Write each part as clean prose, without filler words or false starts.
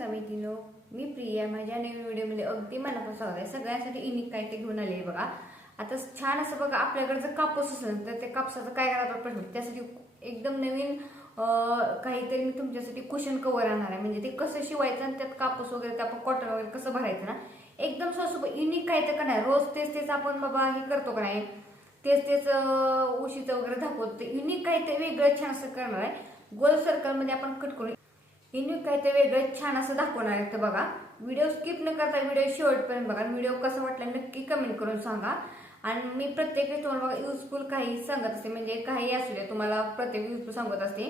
नमस्कार मैत्रिणींनो, मी प्रिया. माझ्या नवीन व्हिडिओमध्ये अगदी मनापासून स्वागत आहे. सगळ्यांसाठी युनिक काय ते घेऊन आले बघा. आता छान असं बघा, आपल्याकडे जर कापूस असेल तर त्या कापसाचं काय करायचं प्रश्न, त्यासाठी एकदम नवीन काहीतरी मी तुमच्यासाठी कुशन कव्हर आणणार आहे. म्हणजे ते कसं शिवायचं आणि त्यात कापूस वगैरे ते आपण कॉटन वगैरे कसं भरायचं ना, एकदम स्वस्त युनिक काय तर करणार. रोज तेच आपण बाबा हे करतो का नाही, तेच उशीचं वगैरे दाखवतो. ते युनिक काय ते वेगळं छान असं करणार आहे. गोल सर्कल मध्ये आपण कट करू. युनिक काय ते वेगळं छान असं दाखवणार आहे. तर बघा, व्हिडिओ स्किप न करता व्हिडिओ शेवटपर्यंत बघा. व्हिडिओ कसा वाटला नक्की कमेंट करून सांगा. आणि मी प्रत्येक वेळेस तुम्हाला बघा युजफुल काही सांगत असते, म्हणजे काही असू दे तुम्हाला प्रत्येक युजफुल सांगत असते.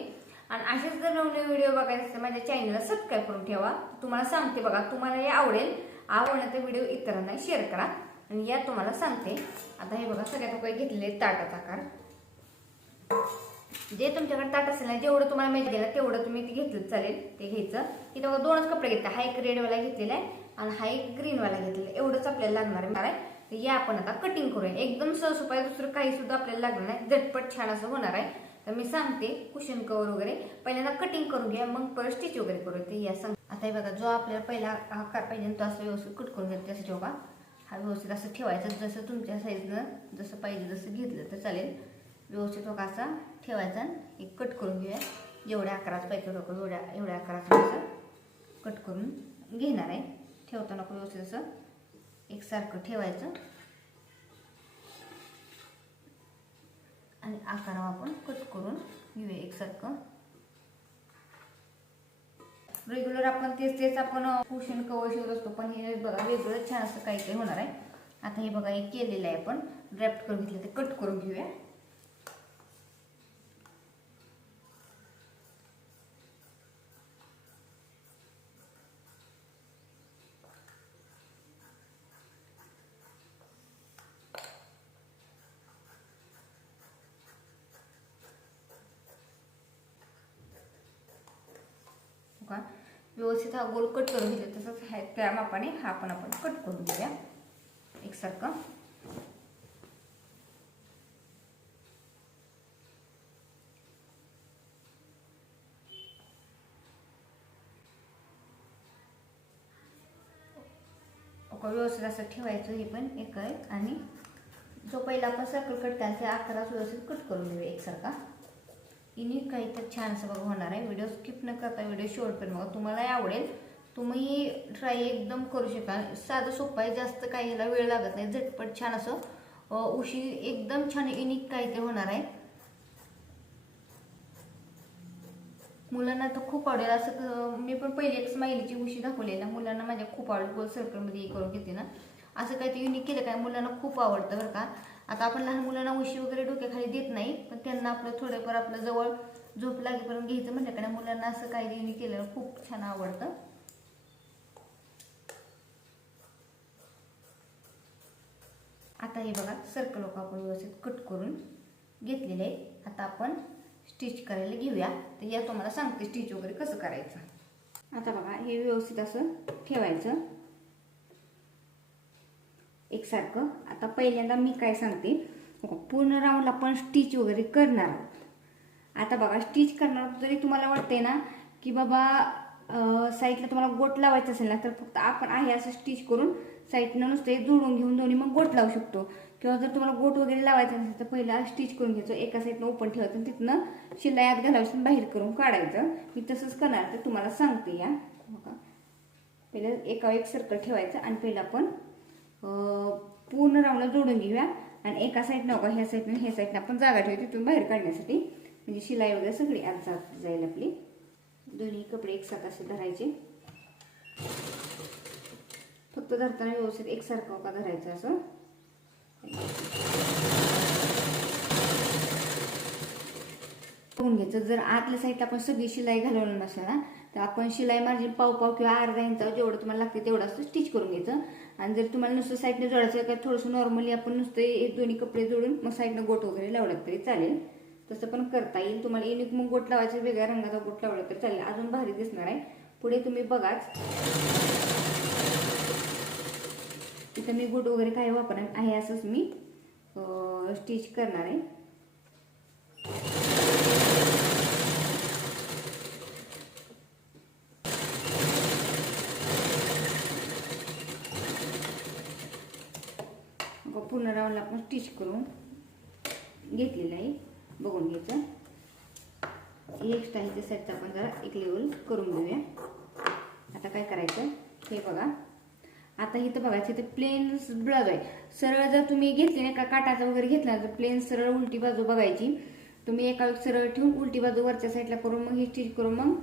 आणि असेच जर नवीन व्हिडिओ बघायचे असते माझ्या चॅनलला सबस्क्राईब करून ठेवा. तुम्हाला सांगते बघा, तुम्हाला हे आवडलं तर व्हिडिओ इतरांना शेअर करा. आणि या तुम्हाला सांगते, आता हे बघा सगळ्यात काही घेतलेले ताटाचा आकार. जे तुमच्याकडे ताट असेल ना, जेवढं तुम्हाला माहिती आहे तेवढं तुम्ही ते घेतलं चालेल. ते घ्यायचं. इथं बघा दोनच कपडे घेतले, हा एक रेडवाला घेतलेला आहे आणि हा एक ग्रीनवाला घेतलेला आहे. एवढंच आपल्याला लागणार आहे. तर या आपण आता कटिंग करूया. एकदम सहसोपाय, दुसरं काही सुद्धा आपल्याला लागणार नाही. झटपट छान असं होणार आहे. तर मी सांगते कुशन कव्हर वगैरे पहिल्यांदा कटिंग करून घ्या, मग परत स्टिच वगैरे करू. ते या सांग. आता हे बघा, जो आपल्याला पहिला आकार पाहिजे तो असं व्यवस्थित कट करून घ्या. त्यासाठी बघा हा व्यवस्थित असं ठेवायचं, जसं तुमच्या साईजनं जसं पाहिजे तसं घेतलं तर चालेल. व्यवस्थित बघा असा ठेवायचा. एक कट करून घेऊया. जेवढ्या आकाराचं पाहिजे नको एवढ्या आकाराचं असं कट करून घेणार आहे. ठेवता नको, व्यवस्थित असं एकसारखं ठेवायचं आणि आकारावर आपण कट करून घेऊया एकसारखं. रेग्युलर आपण तेच आपण कुशन कव्हर शिवत असतो, पण हे बघा वेगळं छान असं काहीतरी होणार आहे. आता हे बघा, हे केलेलं आहे आपण ड्रॅफ्ट करून घेतलं, ते कट करून घेऊया. व्यवस्थित हा गोल कट करून घेतला, तसंच त्या मापाने हा पण आपण कट करून घेऊया एकसारखं. व्यवस्थित असं ठेवायचं. हे पण एक आहे. आणि जो पहिला आपण सर्कल कट केला त्या आकारात व्यवस्थित कट करून घेऊया एकसारखा. युनिक काही तर छान असं बघा होणार आहे. व्हिडिओ स्किप न करता व्हिडिओ शेवटपर्यंत बघा, तुम्हाला आवडेल. तुम्ही ट्राय एकदम करू शकाल. साधं सोपं आहे, जास्त काही ह्याला वेळ लागत नाही. झटपट छान असं उशी एकदम छान युनिक काही ते होणार आहे. मुलांना तर खूप आवडेल. असं मी पण पहिले एक स्माइलीची उशी दाखवली ना, मुलांना माझ्या खूप आवडेल. गोल सर्कलमध्ये करून घेते ना, असं काही ते युनिक केलं काय मुलांना खूप आवडतं बरं का. आता आपण लहान मुलांना उशी वगैरे डोक्याखाली देत नाही, पण त्यांना आपलं थोडंफार आपलं जवळ झोप लागेपर्यंत घ्यायचं म्हणलं का मुलांना असं काही युनिक केलं खूप छान आवडतं. आता हे बघा सर्कल आपण व्यवस्थित कट करून घेतलेले आहे. आता आपण स्टिच करायला घेऊया. तर या तुम्हाला सांगते स्टिच वगैरे कसं करायचं. आता बघा, हे व्यवस्थित असं ठेवायचं एकसारखं. आता पहिल्यांदा मी काय सांगते, पूर्ण राऊंड आपण स्टिच वगैरे करणार आहोत. आता बघा, स्टिच करणार जरी तुम्हाला वाटते ना की बाबा साईडला तुम्हाला गोट लावायचं असेल ना, तर फक्त आपण आहे असं स्टिच करून साईडनं नुसते जोडून घेऊन दोन्ही मग गोट लावू शकतो. किंवा जर तुम्हाला गोट वगैरे लावायचं नसेल तर पहिला स्टिच करून घ्यायचं, एका साईडनं ओपन ठेवायचं आणि तिथनं शिलाई आत घालायचं, बाहेर करून काढायचं. मी तसंच करणार, तर तुम्हाला सांगते. या बघा, पहिलं एक सर्कल ठेवायचं आणि पहिलं आपण पूर्ण राऊंडला जोडून घेऊया. आणि एका साईडनं बघा, ह्या साईडनं आपण जागा ठेवू तिथून बाहेर काढण्यासाठी, म्हणजे शिलाई वगैरे सगळी आत जाईल आपली. दोन्ही कपडे एकसाथ असे धरायचे. फक्त धरताना व्यवस्थित एकसारखं का धरायचं असं. बघून घ्यायचं. जर आतल्या साईडला आपण सगळी शिलाई घालवलं नसेल ना, तर आपण शिलाई मार्जिन पाव किंवा अर्धा इंच जेवढं तुम्हाला लागते तेवढं असं स्टिच करून घ्यायचं. आणि जर तुम्हाला नुसतं साईडने जोडायचं का थोडंसं नॉर्मली आपण नुसतं एक दोन्ही कपडे जोडून मग साईडनं गोट वगैरे लावलं तरी चालेल. तसं पण करता येईल. तुम्हाला युनिक मग गोट लावायचं, वेगळ्या रंगाचा गोट लावला तरी चालेल, अजून भारी दिसणार आहे. पुढे तुम्ही बघाच, इथं मी गोट वगैरे काही वापरणार आहे, असंच मी स्टिच करणार आहे. पूर्ण राऊंडला आपण स्टिच करून घेतलेलं आहे. बघून घ्यायचं. एक्स्ट्रा ह्याच्या साईडचा आपण जरा एक लेवल करून घेऊया. आता काय करायचं हे बघा. आता इथं बघायचं इथं प्लेन ब्लाउज आहे. सरळ जर तुम्ही घेतली नाही का काटाचा वगैरे घेतला तर प्लेन सरळ उलटी बाजू बघायची. तुम्ही एका सरळ ठेवून उलटी बाजू वरच्या साईडला करून मग ही स्टिच करून मग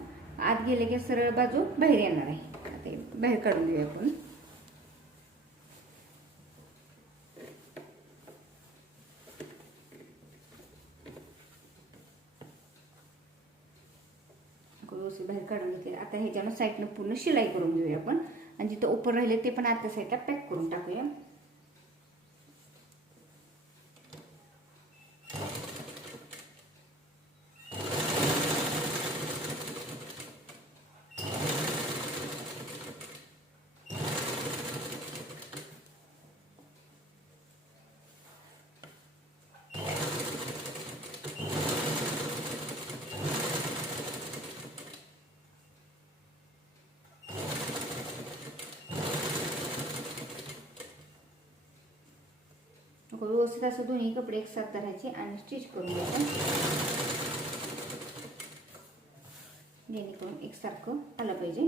आत गेले की सरळ बाजू बाहेर येणार आहे. आता बाहेर काढून घेऊया आपण. बाहेर काढून घेतले. आता ह्याच्यानं साईडनं पूर्ण शिलाई करून घेऊया आपण आणि जिथं ओपन राहिले ते पण आतल्या साईडला पॅक करून टाकूया. व्यवस्थित असं दोन्ही कपडे एकसाथ धरायचे आणि स्टिच करून घ्यायचं जेणेकरून एकसारखं आलं पाहिजे.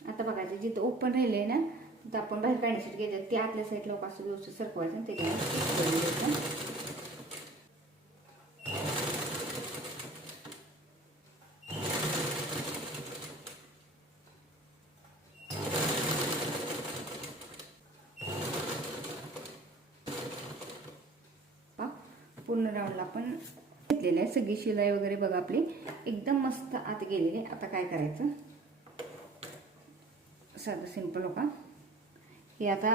आता बघायचं जिथं ओपन राहिले ना तर आपण बाहेर काढण्यासाठी घ्यायचं ते आतल्या साईडला असं व्यवस्थित सरकवायचं आणि त्याच्यावर पूर्ण राऊंडला आपण घेतलेलं आहे. सगळी शिलाई वगैरे बघा आपली एकदम मस्त आत गेलेली. आता काय करायचं साधं सिंपल हो का हे आता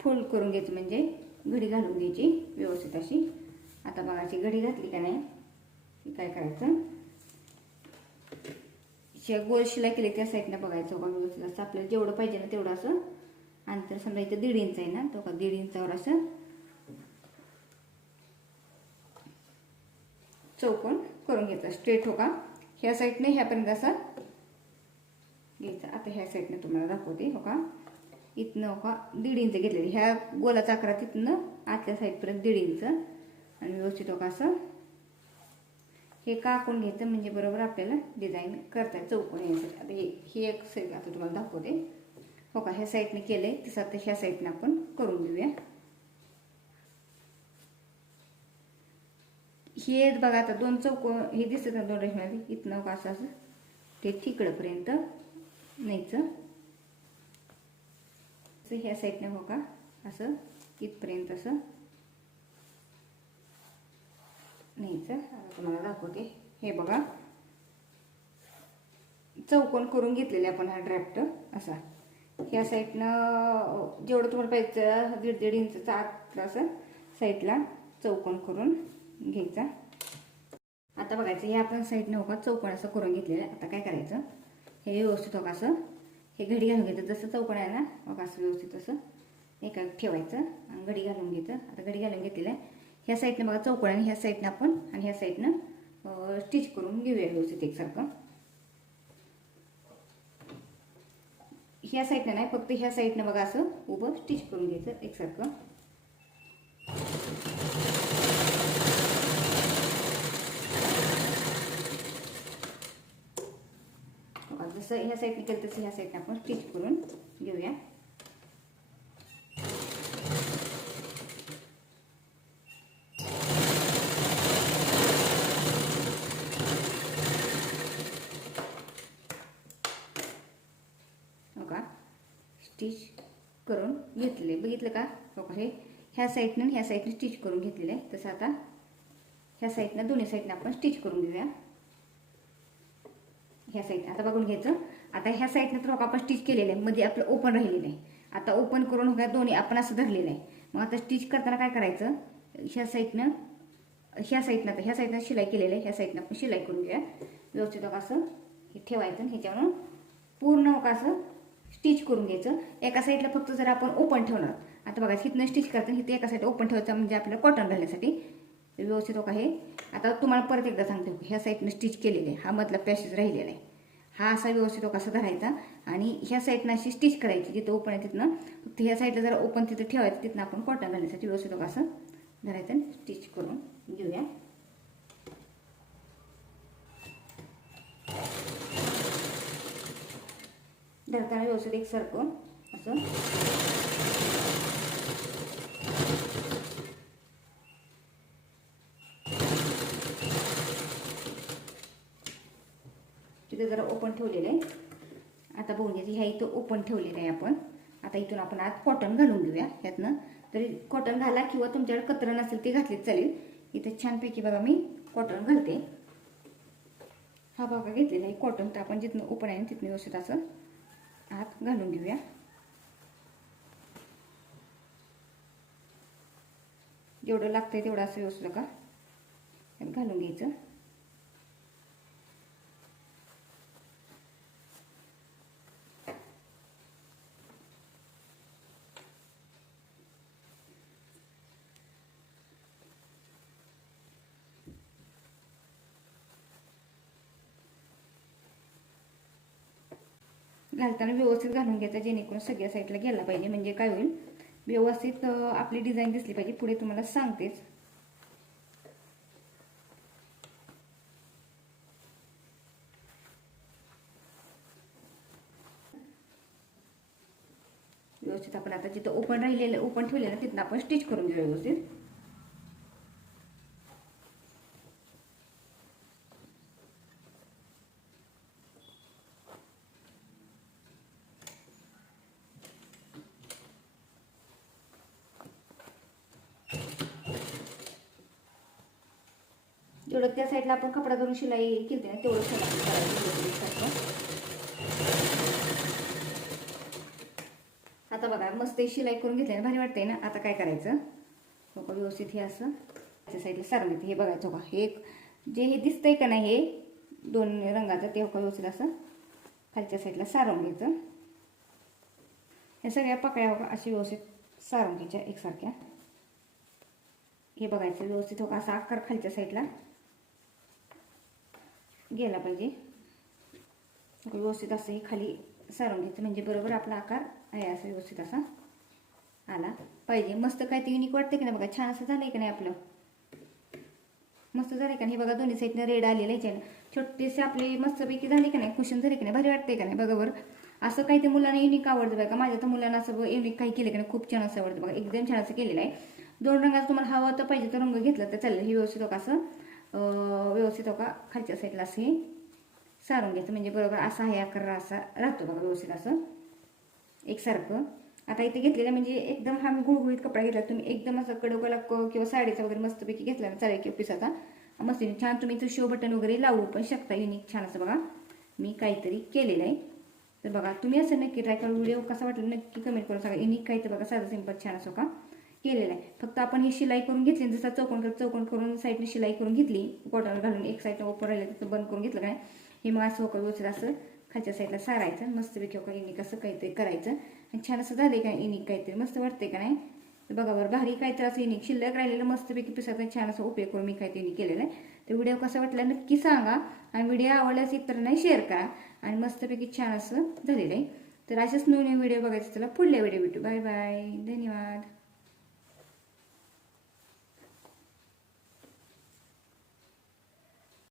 फोल्ड करून घ्यायचं म्हणजे घडी घालून घ्यायची व्यवस्थित अशी. आता बघायची घडी घातली का नाही की काय करायचं गोल शिलाई केली त्या साईडनं बघायचं बघा व्यवस्थित असं आपल्याला जेवढं पाहिजे ना तेवढं असं अंतर. समजा इथं 1.5 इंच आहे ना तो का 1.5 इंचावर असं चौकोन करून घ्यायचा स्ट्रेट हो का. ह्या साईडने ह्यापर्यंत असं घ्यायचं. आता ह्या साईडने तुम्हाला दाखवते हो का. इथनं हो का 1.5 इंच घेतलेली ह्या गोलाचा आकार तिथनं आतल्या साईडपर्यंत 1.5 इंच आणि व्यवस्थित हो का असं हे काकून घ्यायचं म्हणजे बरोबर आपल्याला डिझाईन करता चौकोन यायसाठी. आता ही एक साईड आता तुम्हाला दाखवते हो का. ह्या साईडने केलंय तसं आता ह्या साईडने आपण करून घेऊया. हे बघा आता 2 चौकोन हे दिसत ना 2 रेषेमध्ये इथनं का असं ते तिकडपर्यंत न्यायचं. ह्या साईडने हो का असं इथपर्यंत असं न्यायचं. आता तुम्हाला दाखवते हे बघा चौकोन करून घेतलेले आपण हा ड्राफ्ट असा. ह्या साईडनं जेवढं तुम्हाला पाहिजे 1.5 इंचचा आतला असं साईडला चौकोन करून घ्यायचा. आता बघायचं हे आपण साईडनं हो का चौकोन असं करून घेतलेलं आहे. आता काय करायचं हे व्यवस्थित हो का असं हे घडी घालून घ्यायचं. जसं चौकोन आहे ना हो का असं व्यवस्थित असं एका ठेवायचं आणि घडी घालून घ्यायचं. आता घडी घालून घेतलेलं आहे. ह्या साईडनं बघा चौकोन आणि ह्या साईडनं आपण आणि ह्या साईडनं स्टिच करून घेऊया व्यवस्थित एकसारखं. ह्या साईडनं नाही फक्त ह्या साईडनं बघा असं उभं स्टिच करून घ्यायचं एकसारखं. जसं ह्या साईडने केलं तसं ह्या साईडने आपण स्टिच करून घेऊया. हो का स्टिच करून घेतले बघितलं का हो का. हे ह्या साईडनं ह्या साईडने स्टिच करून घेतलेलं आहे. तसं आता ह्या साईडनं दोन्ही साईडनं आपण स्टिच करून घेऊया. ह्या साईडनं आता बघून घ्यायचं. आता ह्या साईडनं तर आपण स्टिच केलेलं आहे मध्ये आपलं ओपन राहिलेलं आहे. आता ओपन करून हो दोन्ही आपण असं धरलेलं आहे. मग आता स्टिच करताना काय करायचं ह्या साईडनं तर ह्या साईडनं शिलाई केलेलं आहे. ह्या साईडनं आपण शिलाई करून घेऊया व्यवस्थित हो असं हे ठेवायचं. ह्याच्यावरून पूर्ण हो असं स्टिच करून घ्यायचं. एका साईडला फक्त जर आपण ओपन ठेवणार आता बघा इथनं स्टिच करताना इथे एका साईड ओपन ठेवायचं म्हणजे आपल्याला कॉटन घालण्यासाठी व्यवस्थित हो का हे. आता तुम्हाला परत एकदा सांगते, ह्या साईडनं स्टिच केलेले हा मधला पॅसेज राहिलेला आहे, हा असा व्यवस्थित हो कसा धरायचा आणि ह्या साईडनं अशी स्टिच करायची. जिथं ओपन आहे तिथनं फक्त ह्या साईडला जरा ओपन तिथं ठेवायचं, तिथनं आपण कॉटन घालण्यासाठी व्यवस्थित हो असं धरायचं आणि स्टिच करून घेऊया. धरताना व्यवस्थित एकसारखं असं तिथे जरा ओपन ठेवलेलं आहे. आता बघून घ्यायचं, ह्या इथं ओपन ठेवलेलं आहे आपण. आता इथून आपण आत कॉटन घालून घेऊया. ह्यातनं तरी कॉटन घाला किंवा तुमच्याकडे कतरण असेल ते घातलेच चालेल. इथे छानपैकी बघा मी कॉटन घालते. हा बघा घेतलेला आहे कॉटन. तर आपण जिथनं ओपन आहे तिथनं व्यवस्थित असं आत घालून घेऊया. जेवढं लागतंय तेवढं असं व्यवस्थित का घालून घ्यायचं. घालताना व्यवस्थित घालून घ्यायचं, जेणेकरून सगळ्या साईडला गेला पाहिजे. म्हणजे काय होईल, व्यवस्थित आपली डिझाईन दिसली पाहिजे. पुढे तुम्हाला सांगतेच. व्यवस्थित आपण आता जिथं ओपन राहिलेलं ओपन ठेवलेलं तिथं आपण स्टिच करून घेऊ व्यवस्थित. जेवढं त्या साईडला आपण कपडा धरून शिलाई केली ना तेवढं शिलाई करायचं. आता बघा मस्त शिलाई करून घेतली भारी वाटतंय ना. आता काय करायचं, व्यवस्थित हे असं त्या साईडला सारून घेते. हे बघायचं का, हे जे हे दिसतंय का नाही हे दोन रंगाचं, ते व्यवस्थित असं खालच्या साईडला सारून घ्यायचं. हे सगळ्या पकड्या अशी व्यवस्थित सारून घ्यायच्या एकसारख्या. हे बघायचं व्यवस्थित हो असा आकार खालच्या साईडला गेला पाहिजे. व्यवस्थित असं हे खाली सारून घ्यायचं, म्हणजे बरोबर आपला आकार आहे असं व्यवस्थित असा आला पाहिजे. मस्त काय ते युनिक वाटतं की नाही बघा. छान असं झालंय की नाही आपलं, मस्त झालंय का नाही. हे बघा दोन्ही साईडनं रेड आलेलं आहे. छोटेसे आपले मस्तपैकी झाले का नाही, कुशन झाले की नाही, भारी वाटतंय का नाही. बघा बरं असं काही ते मुलांना युनिक आवडतं बघा. माझ्या तर मुलांना असं युनिक काही केलं की नाही खूप छान असं आवडतं बघा. एकदम छान असं केलेलं आहे. दोन रंगाचं तुम्हाला हवा तर पाहिजे तर रंग घेतला तर चालेल. हे व्यवस्थित हो का असं व्यवस्थित हो का खालच्या साईडला असं हे सारून घ्यायचं, म्हणजे बरोबर असा हे आकार असा राहतो बघा व्यवस्थित असं एकसारखं. आता इथे घेतलेलं म्हणजे एकदम हा मी गुळगुळीत कपडा घेतला. तुम्ही एकदम असं कडोकाला किंवा साडीचा वगैरे मस्तपैकी घेतला ना चालेल, किंवा पिसाचा मस्त छान. तुम्ही इथं शो बटन वगैरे लावू पण शकता. युनिक छान असं बघा मी काहीतरी केलेलं आहे. तर बघा तुम्ही असं नक्की ट्राय करून व्हिडिओ कसा वाटला नक्की कमेंट करून सांगा. युनिक काही तर बघा साधं सिंपल छान असं का केलेलं आहे. फक्त आपण ही शिलाई करून घेतली, जसं चौकोन करून साईडने शिलाई करून घेतली, कॉटन घालून एक साईडनं ओपन राहिलं तिथं बंद करून घेतलं काय. हे मग असं होतं व्यवस्थित असं खालच्या साईडला सारायचं, मस्तपैकी होका युनिक असं काहीतरी करायचं. आणि छान असं झालंय का युनिक काहीतरी मस्त वाटतंय का नाही. तर बघा बरं भारी काहीतरी असं युनिक शिल्लक राहिलेलं मस्तपैकी पिसाचा छान असं उपयोग करून मी काहीतरी युनिक केलेलं आहे. तर व्हिडिओ कसा वाटला नक्की सांगा आणि व्हिडिओ आवडल्यास इतरांनाही शेअर करा. आणि मस्तपैकी छान असं झालेलं आहे. तर असेच नवीन व्हिडिओ बघायचं. चला पुढल्या व्हिडिओ भेटू. बाय बाय, धन्यवाद.